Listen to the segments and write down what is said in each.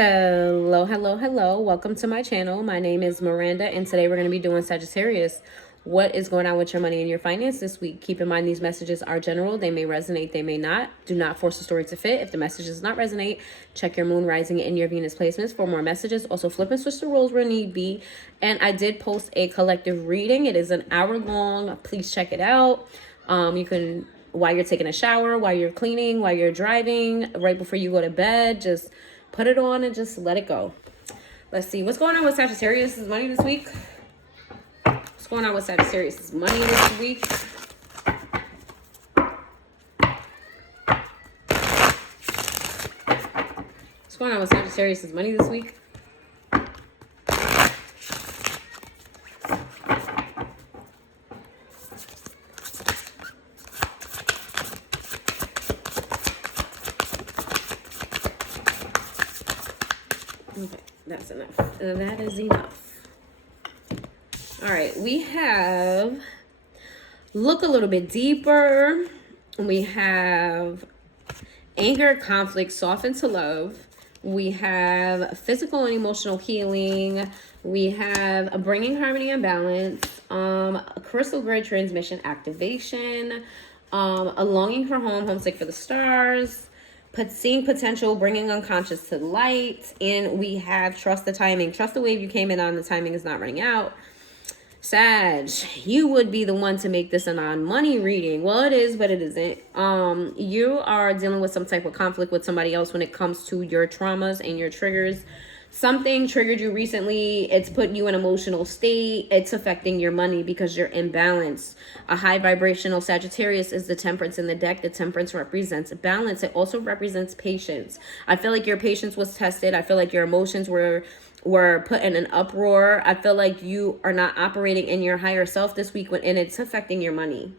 Hello, hello, hello. Welcome to my channel. My name is Miranda, and today we're going to be doing Sagittarius. What is going on with your money and your finance this week? Keep in mind these messages are general. They may resonate, they may not. Do not force the story to fit. If the message does not resonate, check your moon, rising, and your Venus placements for more messages. Also, flip and switch the roles where need be. And I did post a collective reading. It is an hour long. Please check it out. You can, while you're taking a shower, while you're cleaning, while you're driving, right before you go to bed, just put it on and just let it go. Let's see. What's going on with Sagittarius' money this week? What's going on with Sagittarius' money this week? What's going on with Sagittarius' money this week? Okay, that's enough. That is enough. All right, we have look a little bit deeper. We have anger, conflict, soften to love. We have physical and emotional healing. We have bringing harmony and balance. Crystal grid transmission activation. A longing for home, homesick for the stars. Seeing potential, bringing unconscious to light. And we have trust the timing. Trust the wave you came in on. The timing is not running out. Sag, you would be the one to make this a non-money reading. Well, it is, but it isn't. You are dealing with some type of conflict with somebody else when it comes to your traumas and your triggers. Something triggered you recently. It's putting you in an emotional state. It's affecting your money because you're imbalanced. A high vibrational Sagittarius is the temperance in the deck. The temperance represents balance. It also represents patience. I feel like your patience was tested. I feel like your emotions were put in an uproar. I feel like you are not operating in your higher self this week, and it's affecting your money.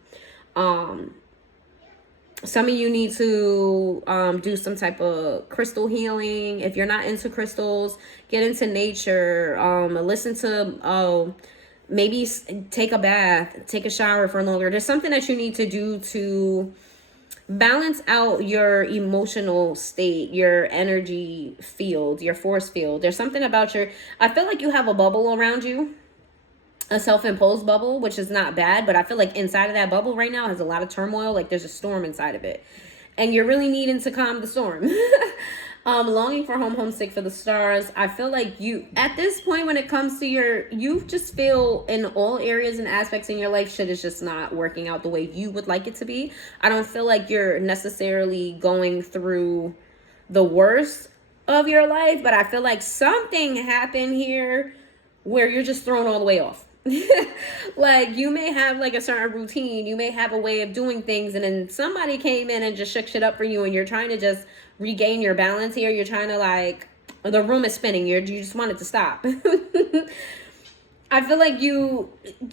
Some of you need to do some type of crystal healing. If you're not into crystals, get into nature. Listen to, maybe take a bath, take a shower for longer. There's something that you need to do to balance out your emotional state, your energy field, your force field. There's something about I feel like you have a bubble around you. A self-imposed bubble, which is not bad, but I feel like inside of that bubble right now has a lot of turmoil. Like there's a storm inside of it, and you're really needing to calm the storm. Longing for home, homesick for the stars. I feel like you, at this point, when it comes to you just feel in all areas and aspects in your life, shit is just not working out the way you would like it to be. I don't feel like you're necessarily going through the worst of your life, but I feel like something happened here where you're just thrown all the way off. Like you may have like a certain routine, you may have a way of doing things, and then somebody came in and just shook shit up for you, and you're trying to just regain your balance here. You're trying to, like, the room is spinning, you just want it to stop. I feel like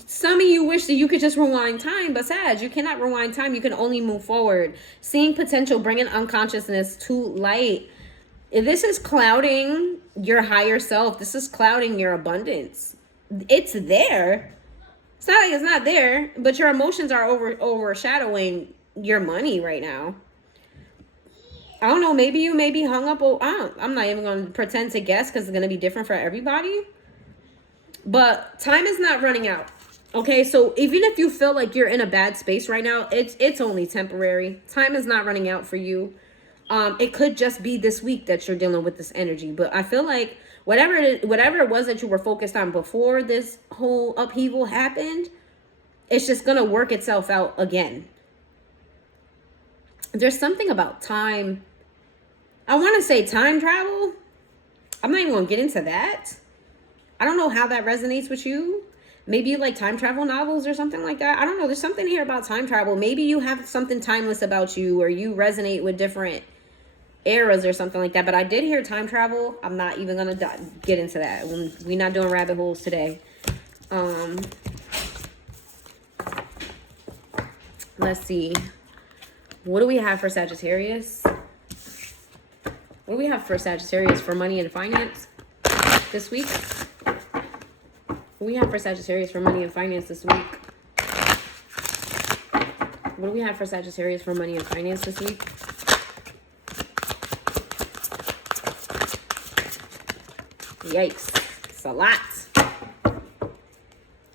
some of you wish that you could just rewind time, but Sag, you cannot rewind time. You can only move forward. Seeing potential, bringing unconsciousness to light. This is clouding your higher self. This is clouding your abundance. It's there. It's not like it's not there, but your emotions are overshadowing your money right now. I don't know. Maybe you may be hung up. I'm not even going to pretend to guess because it's going to be different for everybody. But time is not running out. Okay, so even if you feel like you're in a bad space right now, it's only temporary. Time is not running out for you. It could just be this week that you're dealing with this energy, but I feel like whatever it was that you were focused on before this whole upheaval happened, it's just gonna work itself out again. There's something about time. I want to say time travel. I'm not even gonna get into that. I don't know how that resonates with you. Maybe you like time travel novels or something like that. I don't know. There's something here about time travel. Maybe you have something timeless about you, or you resonate with different eras or something like that. But I did hear time travel. I'm not even gonna get into that. We're not doing rabbit holes today. Let's see. What do we have for Sagittarius? What do we have for Sagittarius for money and finance this week? What do we have for Sagittarius for money and finance this week? What do we have for Sagittarius for money and finance this week? Yikes. It's a lot.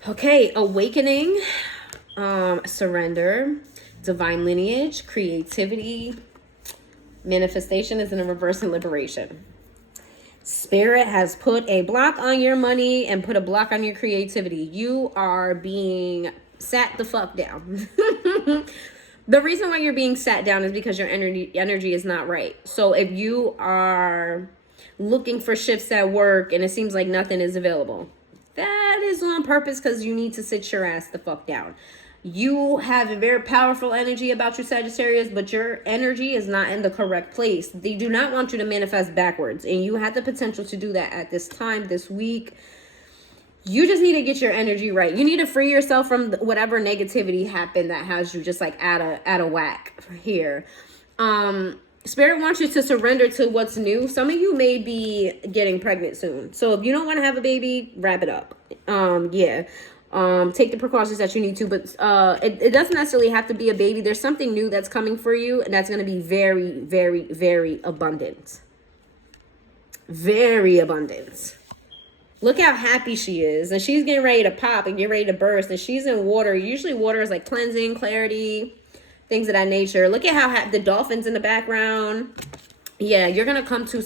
Okay, awakening, surrender, divine lineage, creativity, manifestation is in a reverse, and liberation. Spirit has put a block on your money and put a block on your creativity. You are being sat the fuck down. The reason why you're being sat down is because your energy is not right. So if you are looking for shifts at work and it seems like nothing is available, that is on purpose, because you need to sit your ass the fuck down. You have a very powerful energy about you, Sagittarius, but your energy is not in the correct place. They do not want you to manifest backwards, and you have the potential to do that at this time, this week. You just need to get your energy right. You need to free yourself from whatever negativity happened that has you just like out of whack here. Spirit wants you to surrender to what's new. Some of you may be getting pregnant soon. So if you don't want to have a baby, wrap it up. Take the precautions that you need to, but it doesn't necessarily have to be a baby. There's something new that's coming for you, and that's going to be very, very, very abundant. Very abundant. Look how happy she is, and she's getting ready to pop and get ready to burst, and she's in water. Usually water is like cleansing, clarity, things of that nature. Look at how the dolphins in the background. Yeah, you're going to come to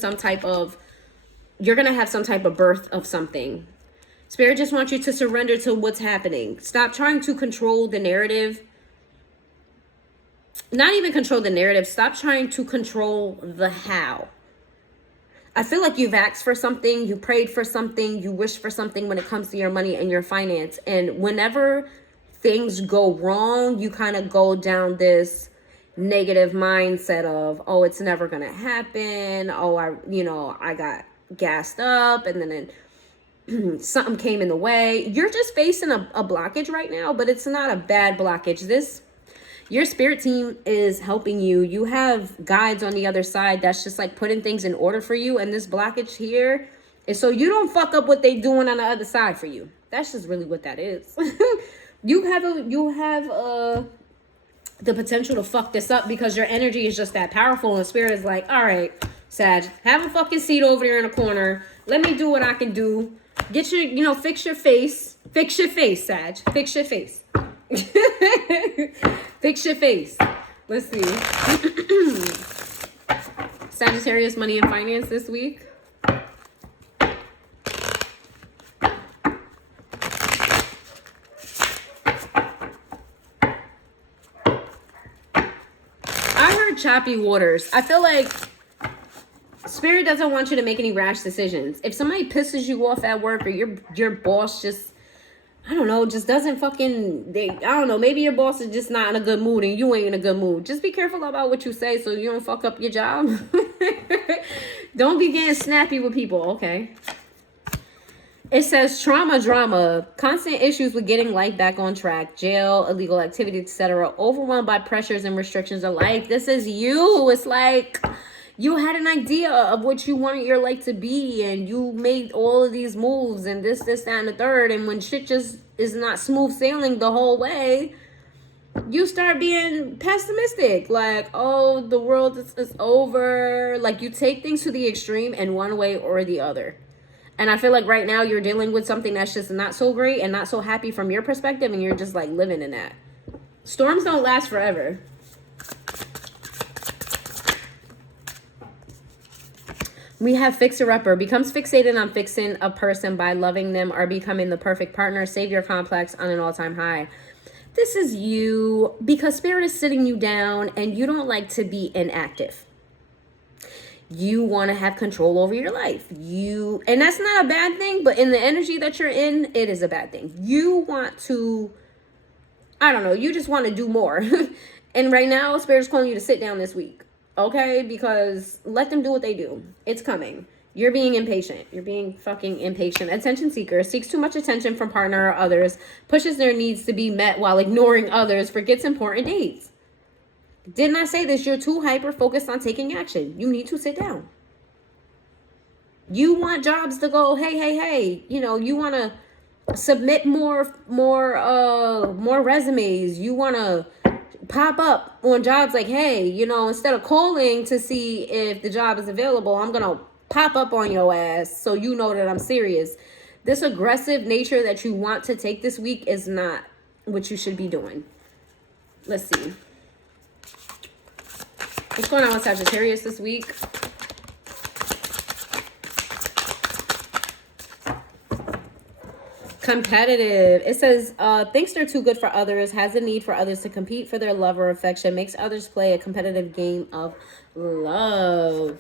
you're going to have some type of birth of something. Spirit just wants you to surrender to what's happening. Stop trying to control the narrative. Not even control the narrative. Stop trying to control the how. I feel like you've asked for something, you prayed for something, you wished for something when it comes to your money and your finance. And whenever things go wrong, you kind of go down this negative mindset of, oh, it's never going to happen. Oh, I got gassed up, and then something came in the way. You're just facing a blockage right now, but it's not a bad blockage. Your spirit team is helping you. You have guides on the other side that's just like putting things in order for you. And this blockage here is so you don't fuck up what they doing on the other side for you. That's just really what that is. You have the potential to fuck this up because your energy is just that powerful. And spirit is like, all right, Sag, have a fucking seat over there in a corner. Let me do what I can do. Get your, fix your face. Fix your face, Sag. Fix your face. Fix your face. Let's see. Sagittarius, money and finance this week. I heard choppy waters. I feel like spirit doesn't want you to make any rash decisions. If somebody pisses you off at work, or your boss just, I don't know, just doesn't maybe your boss is just not in a good mood and you ain't in a good mood. Just be careful about what you say so you don't fuck up your job. Don't be getting snappy with people, okay? It says trauma, drama, constant issues with getting life back on track, jail, illegal activity, etc. Overwhelmed by pressures and restrictions of life. This is you. It's like you had an idea of what you wanted your life to be, and you made all of these moves and this, that, and the third. And when shit just is not smooth sailing the whole way, you start being pessimistic. Like, oh, the world is over. Like, you take things to the extreme in one way or the other. And I feel like right now you're dealing with something that's just not so great and not so happy from your perspective, and you're just like living in that. Storms don't last forever. We have fixer-upper. Becomes fixated on fixing a person by loving them or becoming the perfect partner. Savior complex on an all-time high. This is you because spirit is sitting you down and you don't like to be inactive. You want to have control over your life. And that's not a bad thing, but in the energy that you're in, it is a bad thing. You want to, I don't know, you just want to do more. And right now, spirit is calling you to sit down this week. Okay, because let them do what they do. It's coming. You're being impatient. You're being fucking impatient. Attention seeker. Seeks too much attention from partner or others. Pushes their needs to be met while ignoring others. Forgets important dates. Didn't I say this? You're too hyper focused on taking action. You need to sit down. You want jobs to go, hey. You want to submit more resumes. You want to pop up on jobs like, hey, instead of calling to see if the job is available, I'm going to pop up on your ass so you know that I'm serious. This aggressive nature that you want to take this week is not what you should be doing. Let's see. What's going on with Sagittarius this week? Competitive. It says, thinks they're too good for others, has a need for others to compete for their love or affection, makes others play a competitive game of love.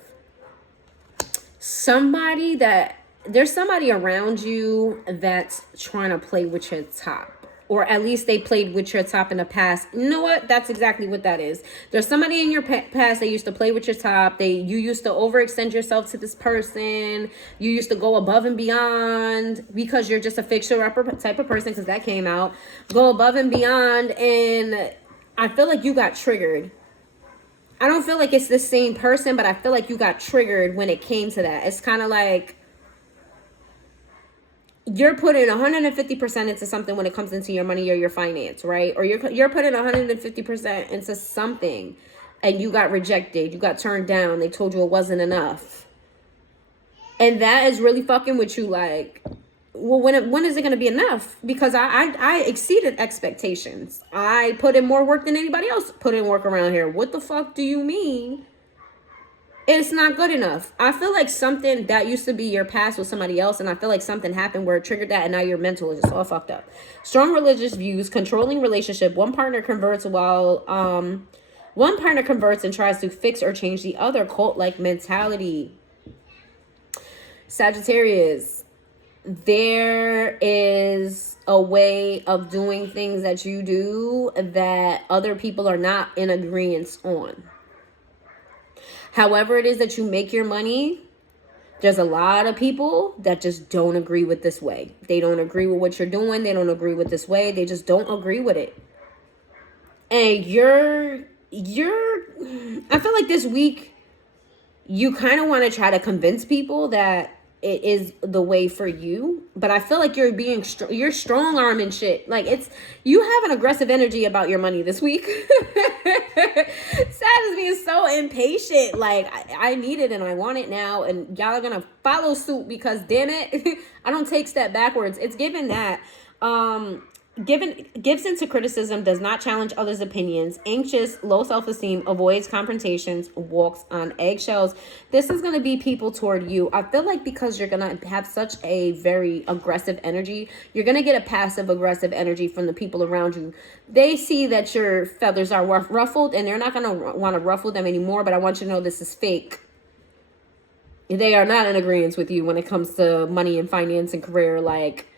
There's somebody around you that's trying to play with your top. Or at least they played with your top in the past. You know what? That's exactly what that is. There's somebody in your past that used to play with your top. You used to overextend yourself to this person. You used to go above and beyond because you're just a fixer-upper type of person, because that came out. Go above and beyond, and I feel like you got triggered. I don't feel like it's the same person, but I feel like you got triggered when it came to that. It's kind of like you're putting 150% into something when it comes into your money or your finance, right? Or you're putting 150% into something and you got rejected. You got turned down. They told you it wasn't enough. And that is really fucking with you. Like, well, when is it going to be enough? Because I exceeded expectations. I put in more work than anybody else put in work around here. What the fuck do you mean it's not good enough? I feel like something that used to be your past with somebody else, and I feel like something happened where it triggered that, and now your mental is just all fucked up. Strong religious views, controlling relationship. One partner converts and tries to fix or change the other. Cult-like mentality. Sagittarius, there is a way of doing things that you do that other people are not in agreement on. However it is that you make your money, there's a lot of people that just don't agree with this way. They don't agree with what you're doing. They don't agree with this way. They just don't agree with it. And I feel like this week, you kind of want to try to convince people that it is the way for you, but I feel like you're strong arming shit. Like, you have an aggressive energy about your money this week. Sad is being so impatient. Like, I need it and I want it now, and y'all are gonna follow suit because, damn it, I don't take step backwards. It's given that gives into criticism, does not challenge others' opinions, anxious, low self-esteem, avoids confrontations, walks on eggshells. This is going to be people toward you. I feel like because you're going to have such a very aggressive energy, you're going to get a passive aggressive energy from the people around you. They see that your feathers are ruffled and they're not going to want to ruffle them anymore, but I want you to know this is fake. They are not in agreement with you when it comes to money and finance and career. Like,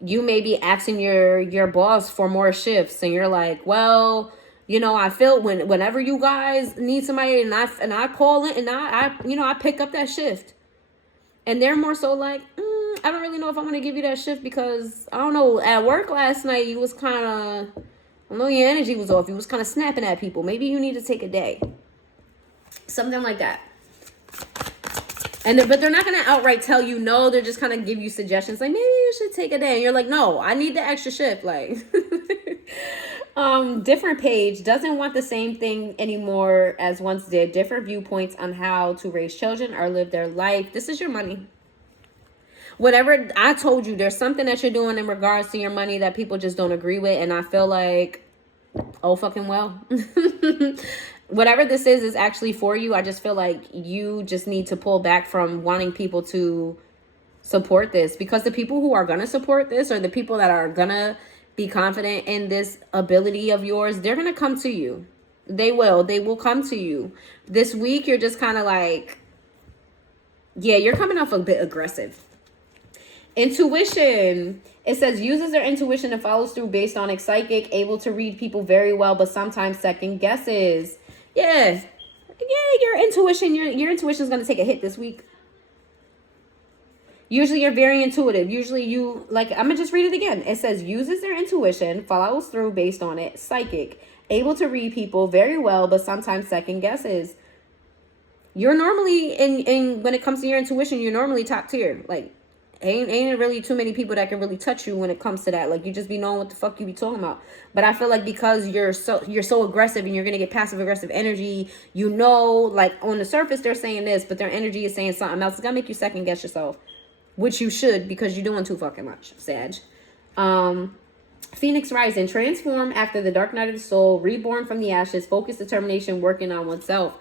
you may be asking your boss for more shifts, and you're like, well, you know, I feel whenever you guys need somebody, and I call it, and I pick up that shift. And they're more so like, I don't really know if I'm gonna give you that shift because I don't know, at work last night you was kind of, I know your energy was off. You was kind of snapping at people. Maybe you need to take a day, something like that. But they're not going to outright tell you no. They're just kind of give you suggestions. Like, maybe you should take a day. And you're like, no, I need the extra shift. Like, different page. Doesn't want the same thing anymore as once did. Different viewpoints on how to raise children or live their life. This is your money. Whatever I told you, there's something that you're doing in regards to your money that people just don't agree with. And I feel like, oh, fucking well. Whatever this is actually for you. I just feel like you just need to pull back from wanting people to support this, because the people who are going to support this, or the people that are going to be confident in this ability of yours, they're going to come to you. They will come to you. This week, you're just kind of like, yeah, you're coming off a bit aggressive. Intuition. It says uses their intuition and follows through based on a psychic, able to read people very well, but sometimes second guesses. Yeah, your intuition is going to take a hit this week. Usually you're very intuitive. Usually you, like, I'm going to just read it again. It says uses their intuition, follows through based on it, psychic, able to read people very well, but sometimes second guesses. You're normally, in when it comes to your intuition, you're normally top tier. Like, Ain't really too many people that can really touch you when it comes to that. Like, you just be knowing what the fuck you be talking about. But I feel like because you're so aggressive and you're gonna get passive aggressive energy, you know, like on the surface they're saying this, but their energy is saying something else. It's gonna make you second guess yourself, which you should, because you're doing too fucking much, Sag. Phoenix rising, transform after the dark night of the soul, reborn from the ashes, focus, determination, working on oneself.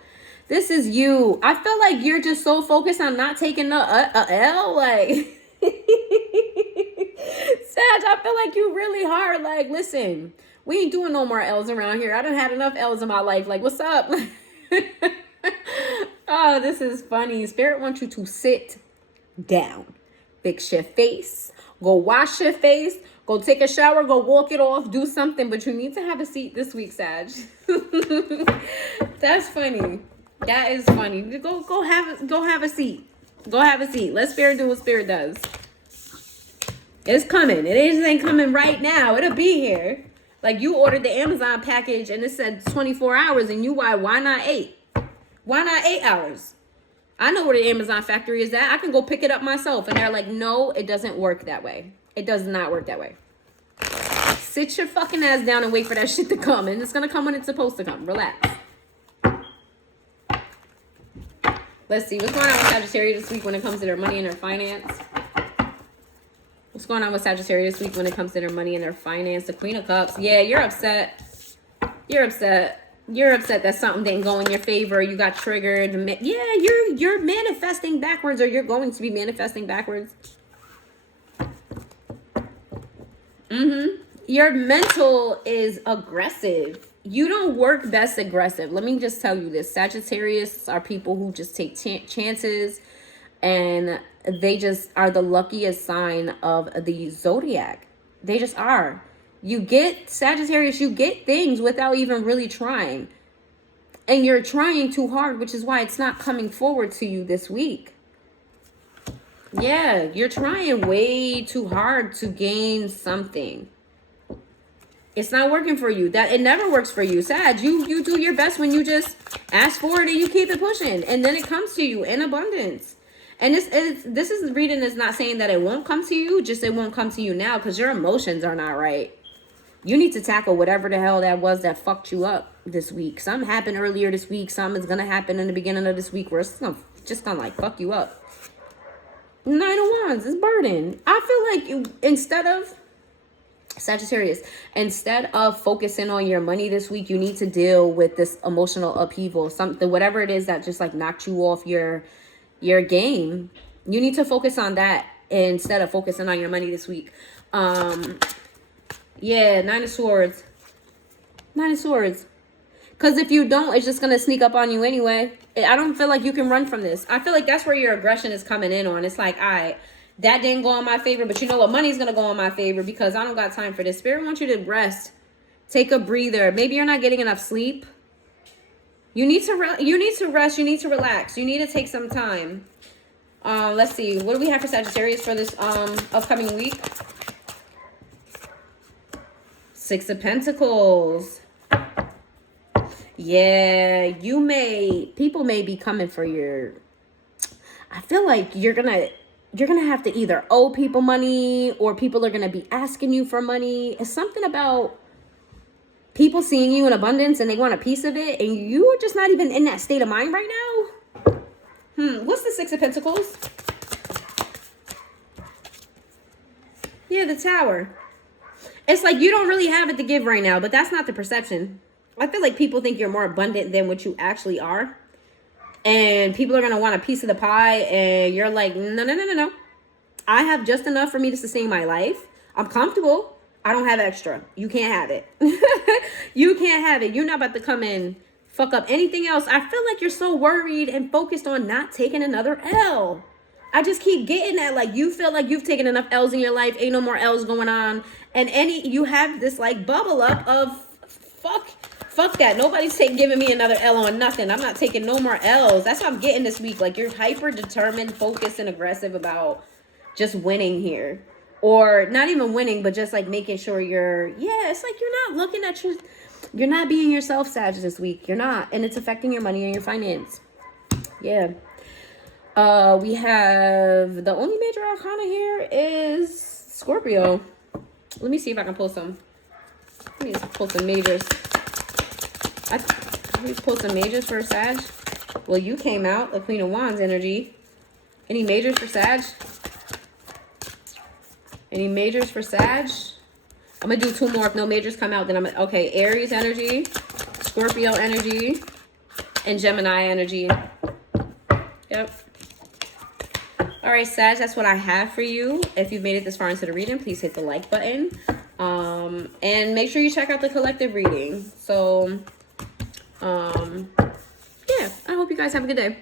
This is you. I feel like you're just so focused on not taking a L, like. Sag, I feel like you really hard. Like, listen, we ain't doing no more L's around here. I done had enough L's in my life. Like, what's up? Oh, this is funny. Spirit wants you to sit down, fix your face, go wash your face, go take a shower, go walk it off, do something. But you need to have a seat this week, Sag. That's funny. That is funny. Go have a seat. Go have a seat. Let Spirit do what Spirit does. It's coming. It ain't coming right now. It'll be here. Like, you ordered the Amazon package and it said 24 hours and why not 8? Why not 8 hours? I know where the Amazon factory is at. I can go pick it up myself. And they're like, no, it doesn't work that way. It does not work that way. Sit your fucking ass down and wait for that shit to come. And it's going to come when it's supposed to come. Relax. Let's see. What's going on with Sagittarius this week when it comes to their money and their finance? What's going on with Sagittarius this week when it comes to their money and their finance? The Queen of Cups. Yeah, you're upset. You're upset. You're upset that something didn't go in your favor. You got triggered. Yeah, you're manifesting backwards, or you're going to be manifesting backwards. Your mental is aggressive. You don't work best aggressive. Let me just tell you this. Sagittarius are people who just take chances, and they just are the luckiest sign of the zodiac. They just are. You get Sagittarius, you get things without even really trying. And you're trying too hard, which is why it's not coming forward to you this week. Yeah, you're trying way too hard to gain something. It's not working for you. That it never works for you. Sag, you do your best when you just ask for it and you keep it pushing, and then it comes to you in abundance. And this is reading is not saying that it won't come to you, just it won't come to you now because your emotions are not right. You need to tackle whatever the hell that was that fucked you up this week. Something happened earlier this week. Something's gonna happen in the beginning of this week where it's just gonna like fuck you up. 9 of Wands is burden. I feel like instead of Sagittarius, instead of focusing on your money this week, you need to deal with this emotional upheaval. Something, whatever it is that just like knocked you off your game. You need to focus on that instead of focusing on your money this week. Yeah, 9 of Swords. 9 of Swords. Because if you don't, it's just going to sneak up on you anyway. I don't feel like you can run from this. I feel like that's where your aggression is coming in on. It's like, all right, that didn't go in my favor, but you know what? Money's going to go in my favor because I don't got time for this. Spirit wants you to rest. Take a breather. Maybe you're not getting enough sleep. You need to rest. You need to relax. You need to take some time. Let's see. What do we have for Sagittarius for this upcoming week? 6 of Pentacles. Yeah, people may be coming for your, I feel like you're gonna have to either owe people money or people are gonna be asking you for money. It's something about people seeing you in abundance and they want a piece of it, and you are just not even in that state of mind right now. What's the 6 of Pentacles? Yeah, the Tower. It's like you don't really have it to give right now, but that's not the perception. I feel like people think you're more abundant than what you actually are. And people are going to want a piece of the pie. And you're like, no. I have just enough for me to sustain my life. I'm comfortable. I don't have extra. You can't have it. You can't have it. You're not about to come in, fuck up anything else. I feel like you're so worried and focused on not taking another L. I just keep getting that. Like, you feel like you've taken enough L's in your life. Ain't no more L's going on. And you have this like bubble up of fuck that. Nobody's giving me another L on nothing. I'm not taking no more L's. That's what I'm getting this week. Like, you're hyper determined, focused, and aggressive about just winning here. Or not even winning, but just like making sure it's like you're not looking at you're not being yourself, Sag, this week. You're not. And it's affecting your money and your finance. Yeah. We have the only major arcana here is Scorpio. Let me see if I can pull some. Let me pull some majors. Let me pull some majors for Sag. Well, you came out, the Queen of Wands energy. Any majors for Sag? Any majors for Sag? I'm going to do 2 more. If no majors come out, then I'm going to... Okay, Aries energy, Scorpio energy, and Gemini energy. Yep. All right, Sag, that's what I have for you. If you've made it this far into the reading, please hit the like button. And make sure you check out the collective reading. So, yeah, I hope you guys have a good day.